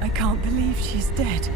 I can't believe she's dead.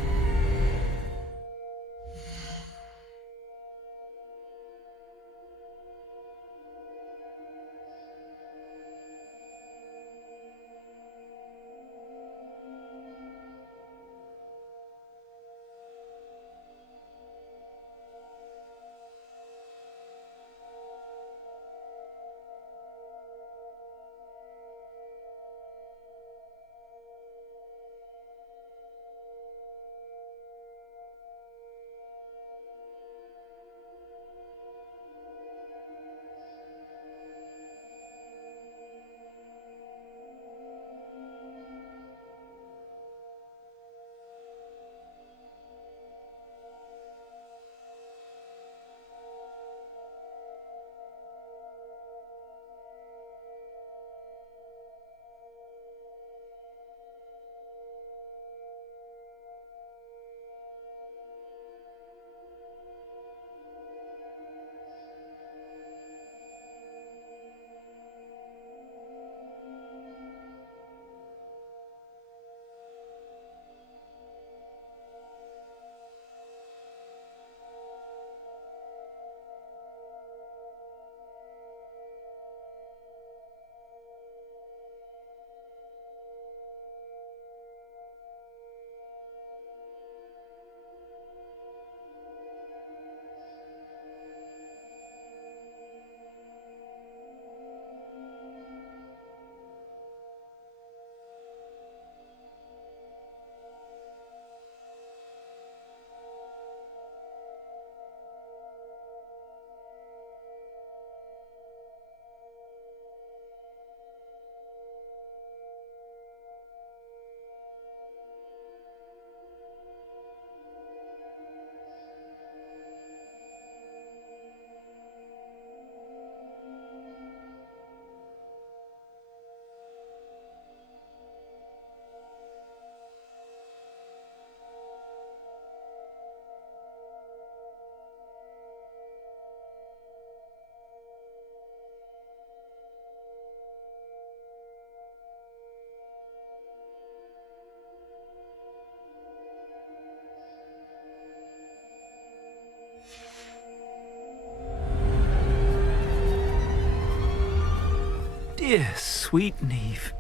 Dear sweet Neve,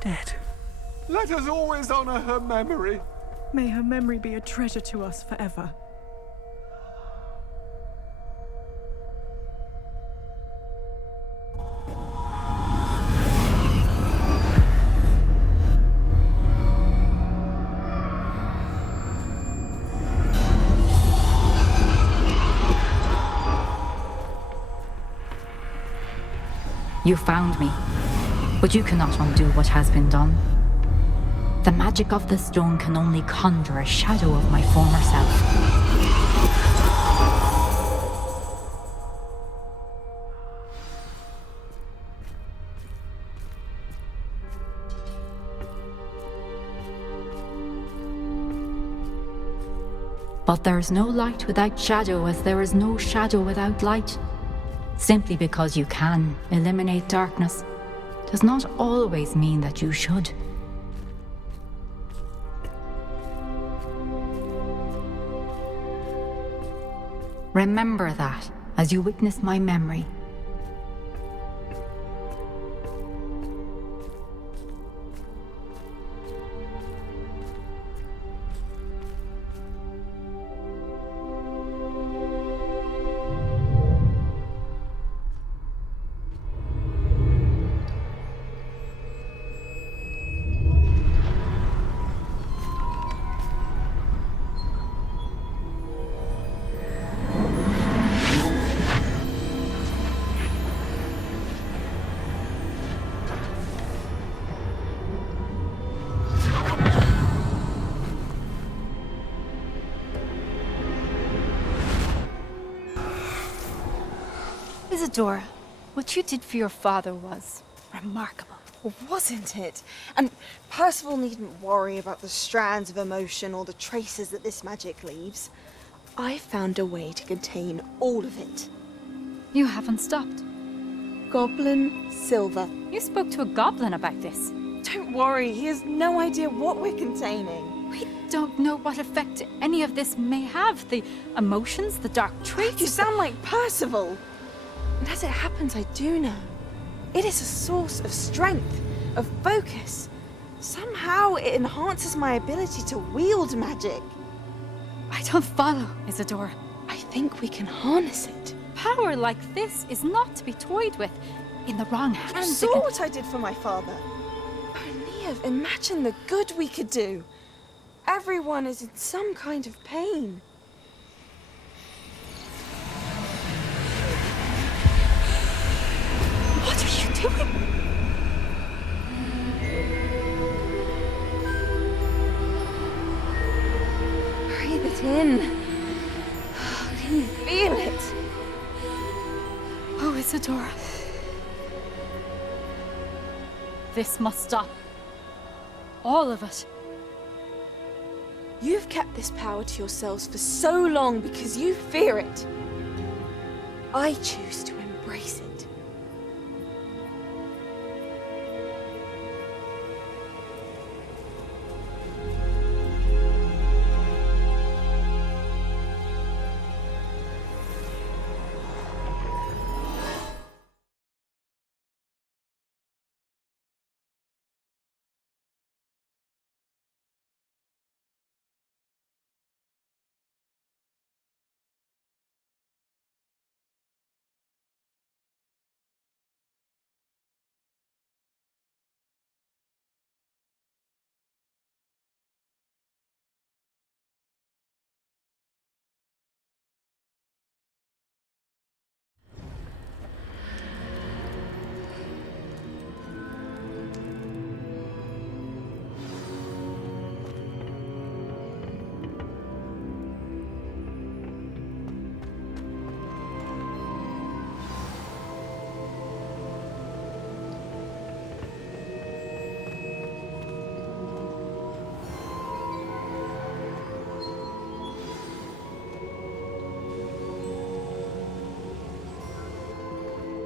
dead. Let us always honor her memory. May her memory be a treasure to us forever. You found me, but you cannot undo what has been done. The magic of the stone can only conjure a shadow of my former self. But there is no light without shadow, as there is no shadow without light. Simply because you can eliminate darkness does not always mean that you should. Remember that as you witness my memory. Isadora, what you did for your father was remarkable. Well, wasn't it? And Percival needn't worry about the strands of emotion or the traces that this magic leaves. I found a way to contain all of it. You haven't stopped. Goblin silver. You spoke to a goblin about this. Don't worry, he has no idea what we're containing. We don't know what effect any of this may have. The emotions, the dark traits. You sound like Percival. And as it happens, I do know. It is a source of strength, of focus. Somehow it enhances my ability to wield magic. I don't follow, Isadora. I think we can harness it. Power like this is not to be toyed with. In the wrong You hands, it saw can... what I did for my father. Oh, Neve, imagine the good we could do. Everyone is in some kind of pain. What are you doing? Breathe it in. Can you feel it? Oh, Isadora. This must stop. All of it. You've kept this power to yourselves for so long because you fear it. I choose to embrace it.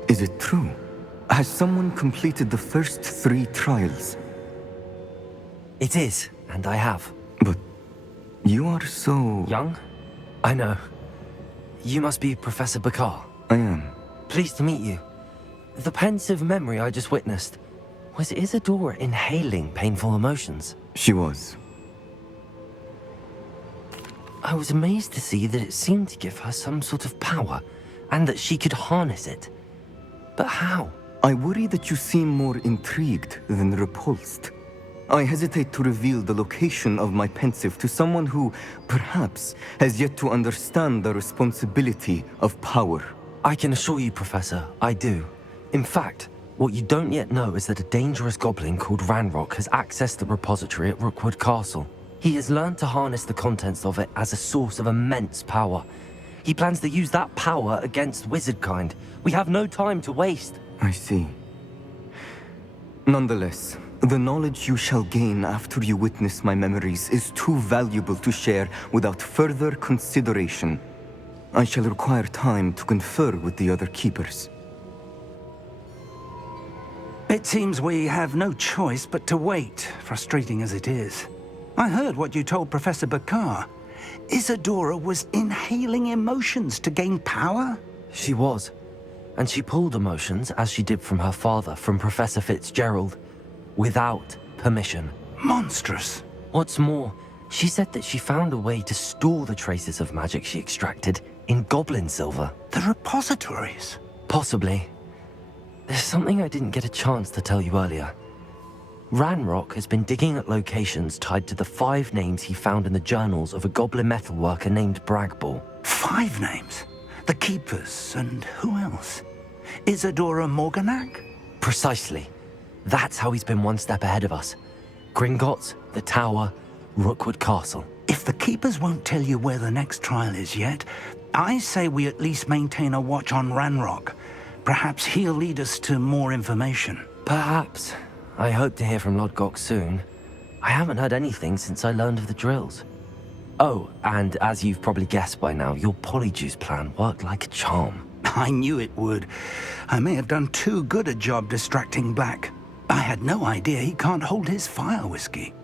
Is it true? Has someone completed the first 3 trials? It is, and I have. But you are so... Young? I know. You must be Professor Bakar. I am. Pleased to meet you. The pensive memory I just witnessed, was Isadora inhaling painful emotions? She was. I was amazed to see that it seemed to give her some sort of power, and that she could harness it. But how? I worry that you seem more intrigued than repulsed. I hesitate to reveal the location of my pensive to someone who, perhaps, has yet to understand the responsibility of power. I can assure you, Professor, I do. In fact, what you don't yet know is that a dangerous goblin called Ranrock has accessed the repository at Rookwood Castle. He has learned to harness the contents of it as a source of immense power. He plans to use that power against wizardkind. We have no time to waste. I see. Nonetheless, the knowledge you shall gain after you witness my memories is too valuable to share without further consideration. I shall require time to confer with the other keepers. It seems we have no choice but to wait, frustrating as it is. I heard what you told Professor Bakar. Isadora was inhaling emotions to gain power? She was. And she pulled emotions, as she did from her father, from Professor Fitzgerald, without permission. Monstrous. What's more, she said that she found a way to store the traces of magic she extracted in goblin silver. The repositories? Possibly. There's something I didn't get a chance to tell you earlier. Ranrock has been digging at locations tied to the 5 names he found in the journals of a goblin metalworker named Bragball. 5 names? The Keepers, and who else? Isadora Morganac? Precisely. That's how he's been one step ahead of us. Gringotts, the Tower, Rookwood Castle. If the Keepers won't tell you where the next trial is yet, I say we at least maintain a watch on Ranrock. Perhaps he'll lead us to more information. Perhaps. I hope to hear from Lodgok soon. I haven't heard anything since I learned of the drills. Oh, and as you've probably guessed by now, your polyjuice plan worked like a charm. I knew it would. I may have done too good a job distracting Black. I had no idea he can't hold his fire whiskey.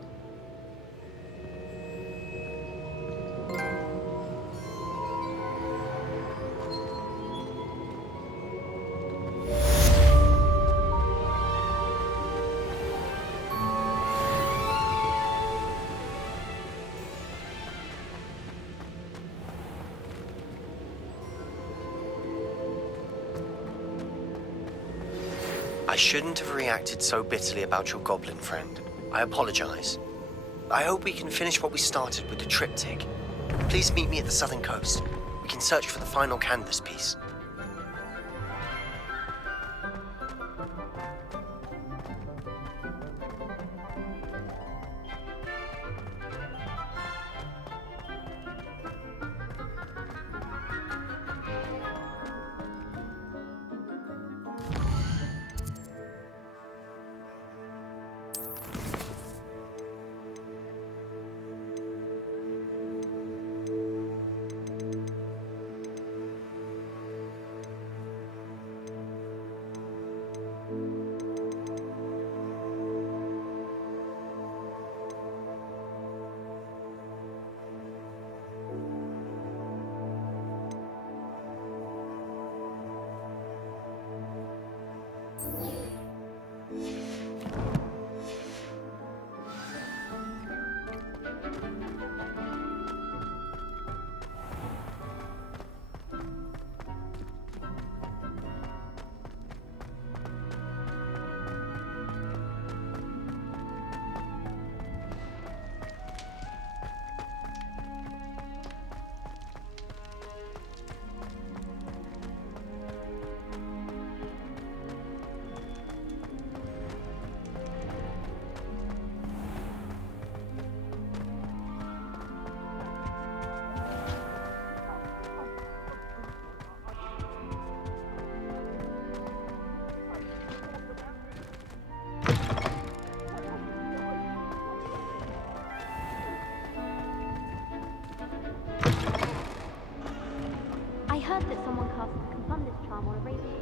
I shouldn't have reacted so bitterly about your goblin friend. I apologize. I hope we can finish what we started with the triptych. Please meet me at the southern coast. We can search for the final canvas piece. I heard that someone cast a confundus charm on a raven.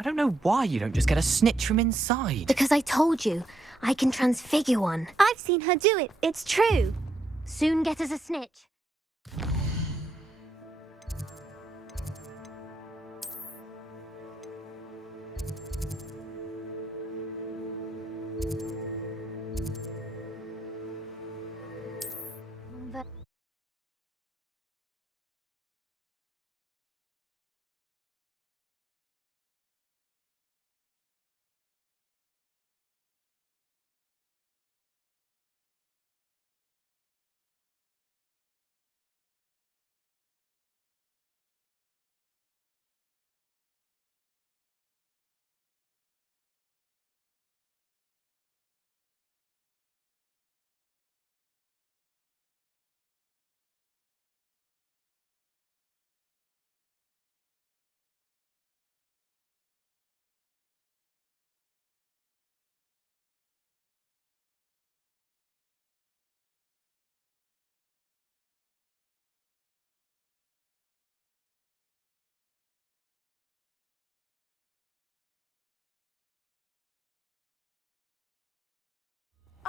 I don't know why you don't just get a snitch from inside. Because I told you, I can transfigure one. I've seen her do it. It's true. Soon get us a snitch.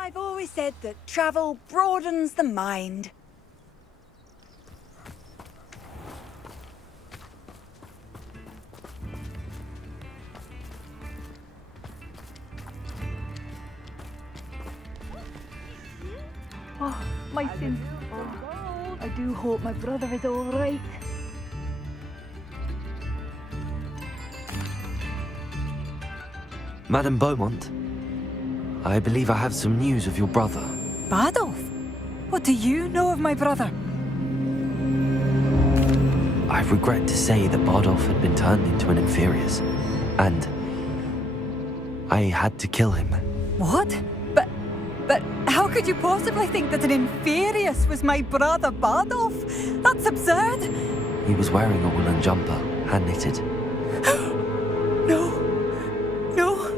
I've always said that travel broadens the mind. Oh, my sins. Oh, I do hope my brother is all right. Madame Beaumont, I believe I have some news of your brother. Bardolph? What do you know of my brother? I regret to say that Bardolph had been turned into an Inferius, and I had to kill him. What? But how could you possibly think that an Inferius was my brother Bardolph? That's absurd! He was wearing a woolen jumper, hand-knitted. No. No.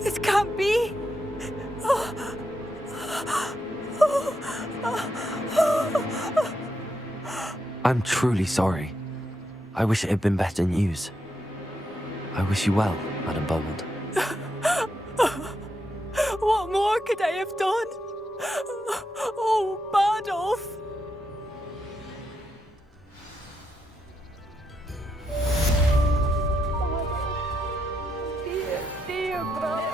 This can't be. I'm truly sorry. I wish it had been better news. I wish you well, Madame Beaumont. What more could I have done? Oh, Bardolph! Dear brother.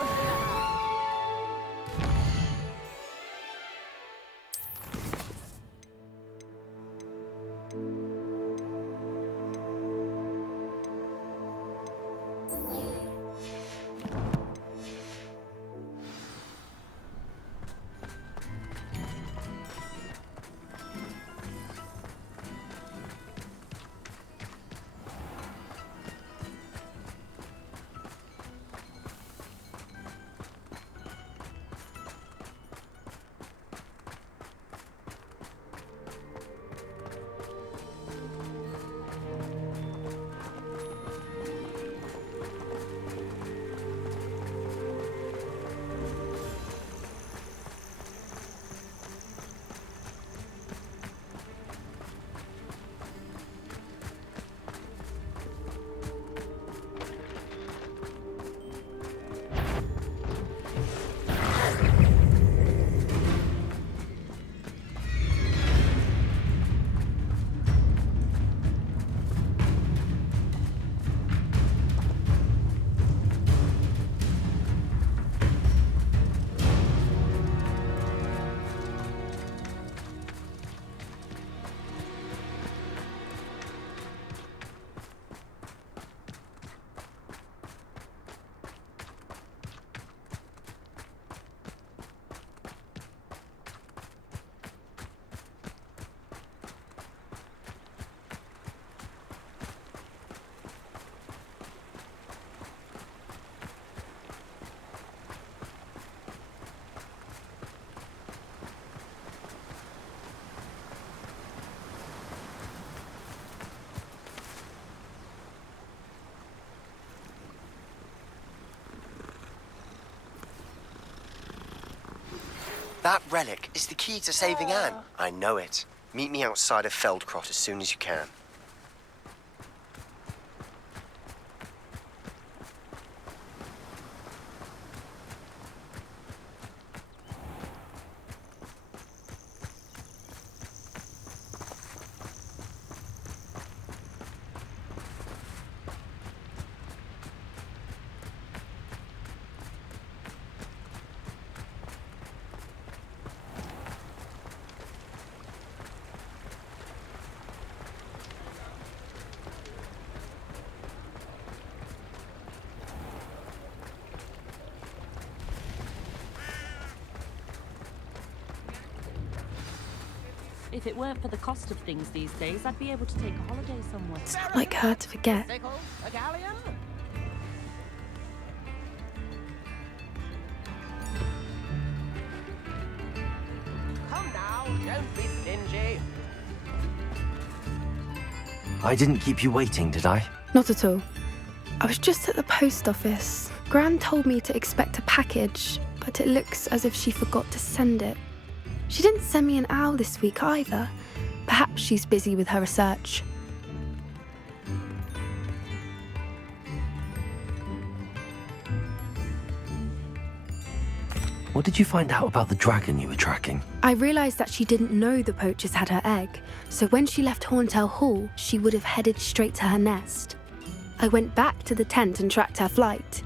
That relic is the key to saving Anne. I know it. Meet me outside of Feldcrot as soon as you can. If it weren't for the cost of things these days, I'd be able to take a holiday somewhere. It's not like her to forget. A galleon? Come now, don't be stingy. I didn't keep you waiting, did I? Not at all. I was just at the post office. Gran told me to expect a package, but it looks as if she forgot to send it. She didn't send me an owl this week either. Perhaps she's busy with her research. What did you find out about the dragon you were tracking? I realized that she didn't know the poachers had her egg, so when she left Horntail Hall, she would have headed straight to her nest. I went back to the tent and tracked her flight.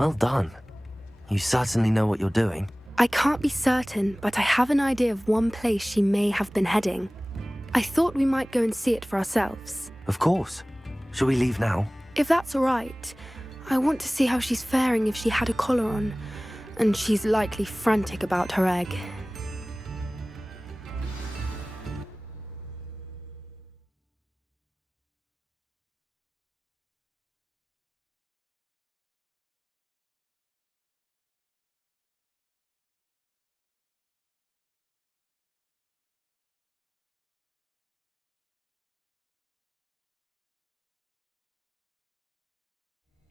Well done. You certainly know what you're doing. I can't be certain, but I have an idea of one place she may have been heading. I thought we might go and see it for ourselves. Of course. Shall we leave now? If that's all right. I want to see how she's faring if she had a collar on. And she's likely frantic about her egg.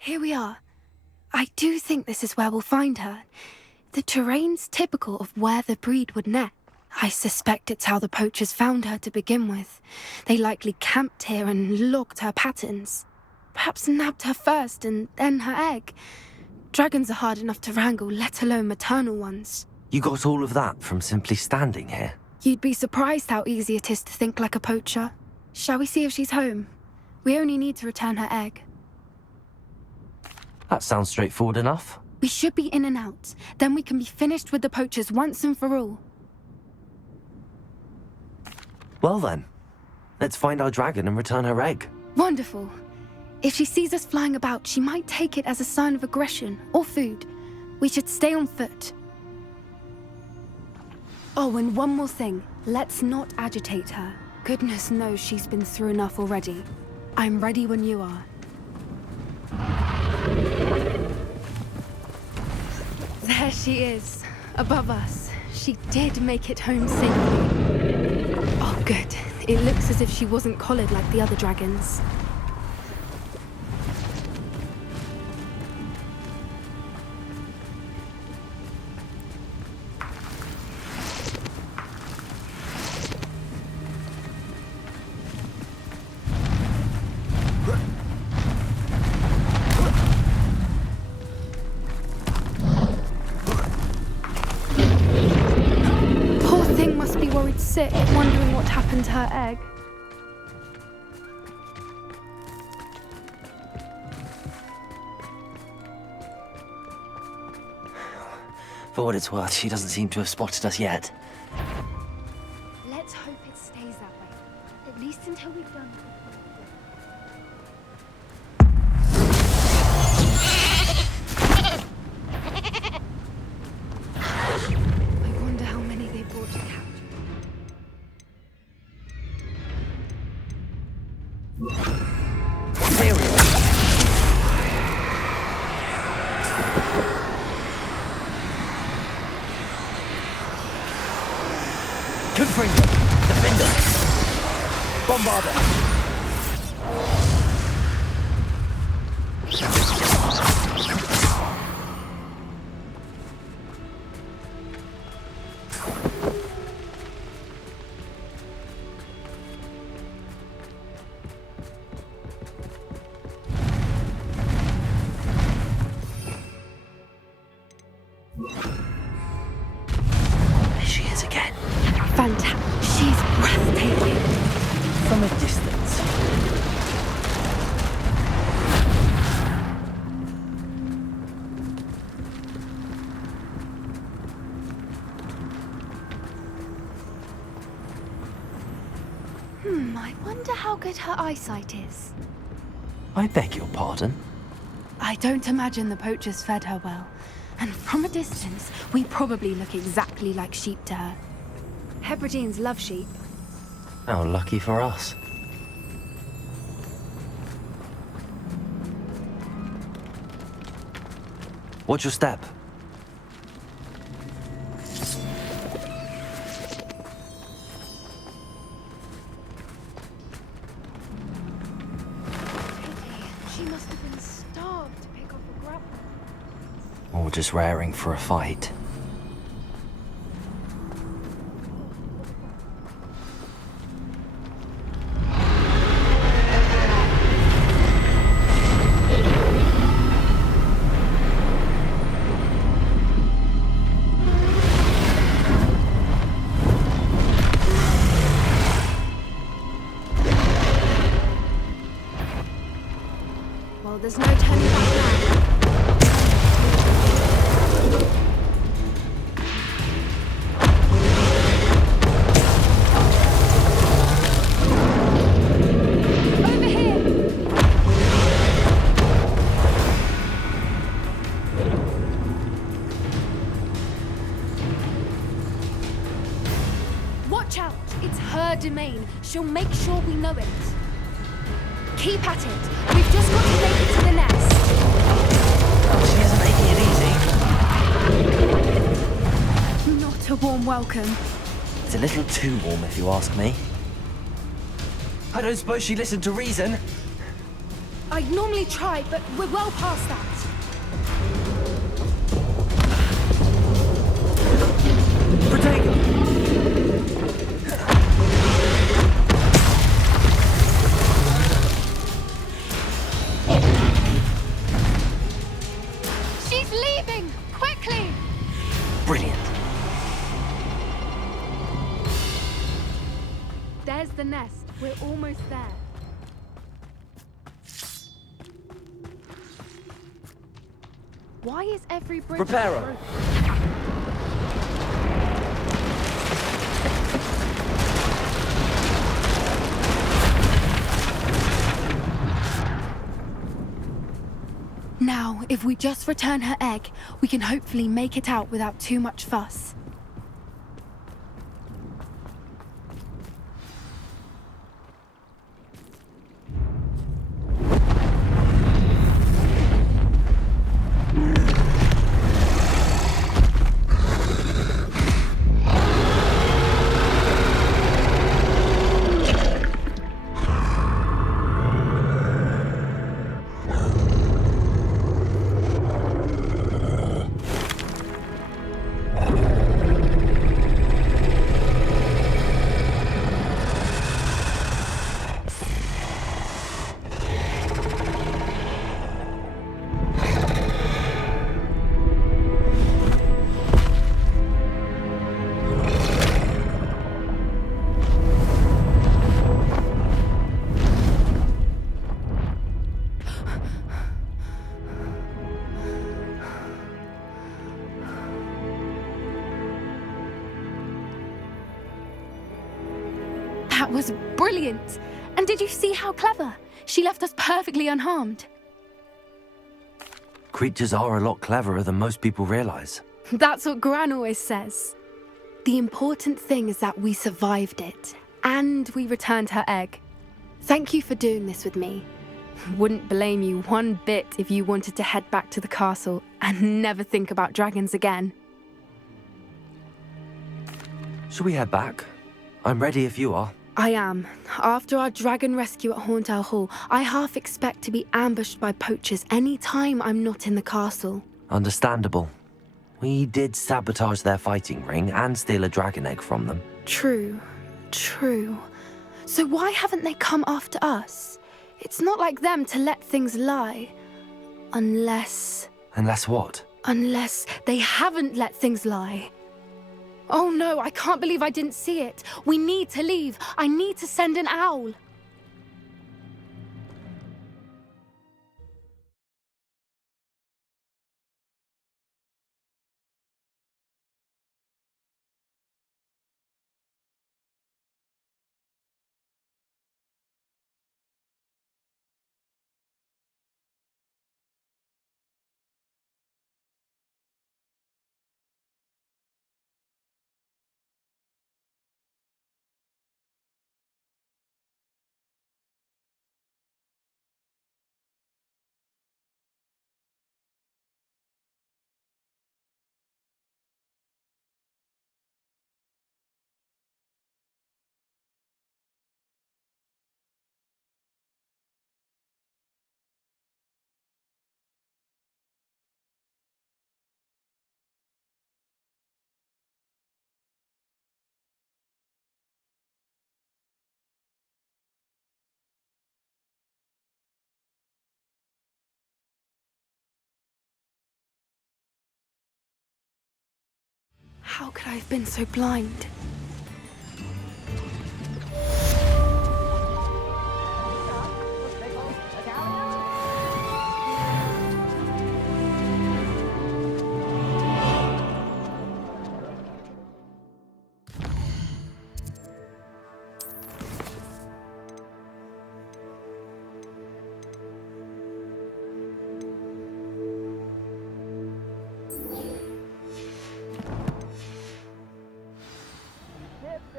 Here we are. I do think this is where we'll find her. The terrain's typical of where the breed would nest. I suspect it's how the poachers found her to begin with. They likely camped here and logged her patterns. Perhaps nabbed her first and then her egg. Dragons are hard enough to wrangle, let alone maternal ones. You got all of that from simply standing here? You'd be surprised how easy it is to think like a poacher. Shall we see if she's home? We only need to return her egg. That sounds straightforward enough. We should be in and out. Then we can be finished with the poachers once and for all. Well then, let's find our dragon and return her egg. Wonderful. If she sees us flying about, she might take it as a sign of aggression or food. We should stay on foot. Oh, and one more thing. Let's not agitate her. Goodness knows she's been through enough already. I'm ready when you are. There she is, above us. She did make it home safely. Oh, good. It looks as if she wasn't collared like the other dragons. Sick, wondering what happened to her egg. For what it's worth, she doesn't seem to have spotted us yet. Let's hope it stays that way. At least until we've done it. I wonder how many they brought to capture. Confringo! Defender! Bombarder! There she is again. Fantastic. She's breathtaking. From a distance. I wonder how good her eyesight is. I beg your pardon? I don't imagine the poachers fed her well. And from a distance, we probably look exactly like sheep to her. Hebrideans love sheep. How lucky for us. Watch your step. She must have been starved to pick up a grapple. Or just raring for a fight. Well, there's no turning back now. Over here! Watch out! It's her domain. She'll make sure we know it. Keep at it. We've just got to make it to the nest. She isn't making it easy. Not a warm welcome. It's a little too warm, if you ask me. I don't suppose she listened to reason. I'd normally try, but we're well past that. She's leaving! Quickly! Brilliant. There's the nest. We're almost there. Why is every bridge... Reparo. Now, if we just return her egg, we can hopefully make it out without too much fuss. That was brilliant! And did you see how clever? She left us perfectly unharmed. Creatures are a lot cleverer than most people realize. That's what Gran always says. The important thing is that we survived it, and we returned her egg. Thank you for doing this with me. Wouldn't blame you one bit if you wanted to head back to the castle and never think about dragons again. Should we head back? I'm ready if you are. I am. After our dragon rescue at Hauntel Hall, I half expect to be ambushed by poachers any time I'm not in the castle. Understandable. We did sabotage their fighting ring and steal a dragon egg from them. True. So why haven't they come after us? It's not like them to let things lie. Unless what? Unless they haven't let things lie. Oh no, I can't believe I didn't see it. We need to leave. I need to send an owl. How could I have been so blind?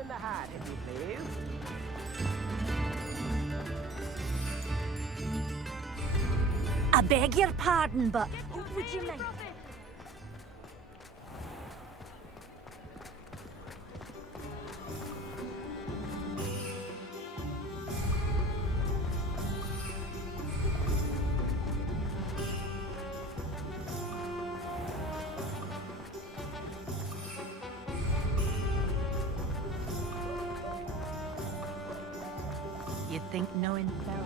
In the hat, if you please. I beg your pardon, but would you mind? You'd think knowing fell.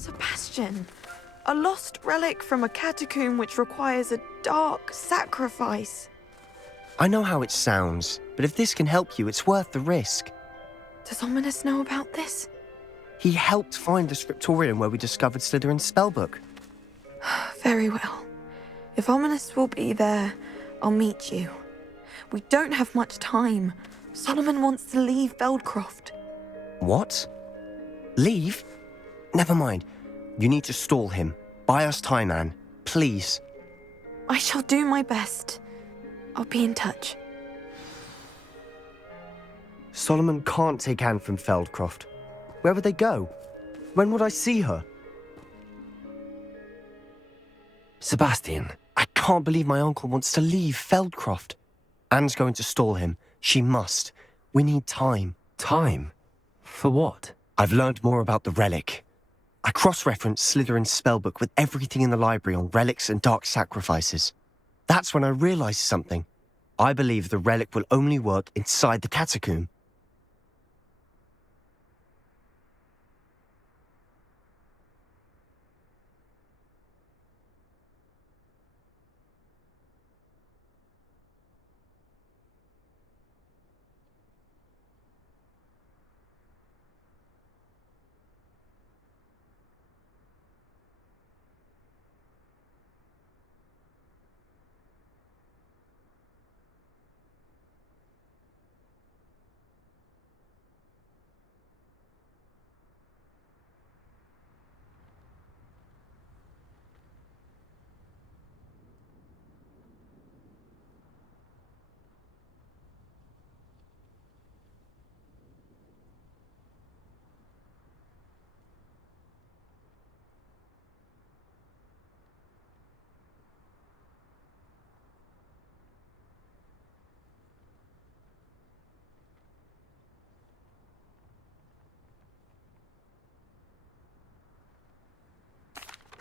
Sebastian, a lost relic from a catacomb which requires a dark sacrifice. I know how it sounds, but if this can help you, it's worth the risk. Does Ominous know about this? He helped find the scriptorium where we discovered Slytherin's spellbook. Very well. If Ominous will be there, I'll meet you. We don't have much time. Solomon wants to leave Feldcroft. What? Leave? Never mind. You need to stall him. Buy us time, Anne. Please. I shall do my best. I'll be in touch. Solomon can't take Anne from Feldcroft. Where would they go? When would I see her? Sebastian. I can't believe my uncle wants to leave Feldcroft. Anne's going to stall him. She must. We need time. Time? For what? I've learned more about the relic. I cross-referenced Slytherin's spellbook with everything in the library on relics and dark sacrifices. That's when I realized something. I believe the relic will only work inside the catacomb.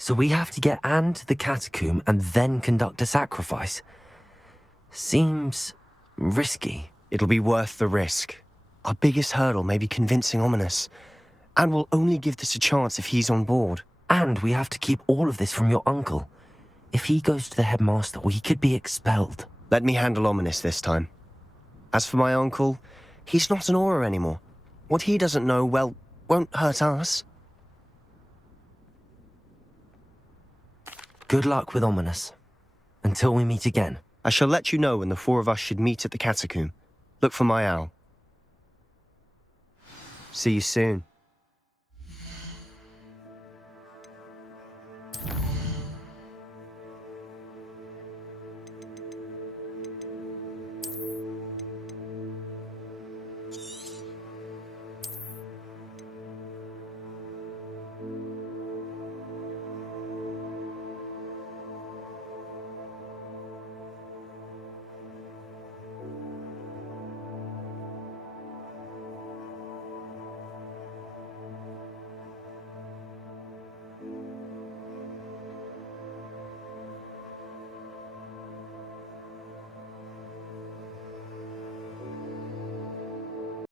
So we have to get Anne to the catacomb and then conduct a sacrifice. Seems risky. It'll be worth the risk. Our biggest hurdle may be convincing Ominous. And we'll only give this a chance if he's on board. And we have to keep all of this from your uncle. If he goes to the headmaster, we could be expelled. Let me handle Ominous this time. As for my uncle, he's not an Auror anymore. What he doesn't know, well, won't hurt us. Good luck with Ominous. Until we meet again. I shall let you know when the four of us should meet at the catacomb. Look for my owl. See you soon.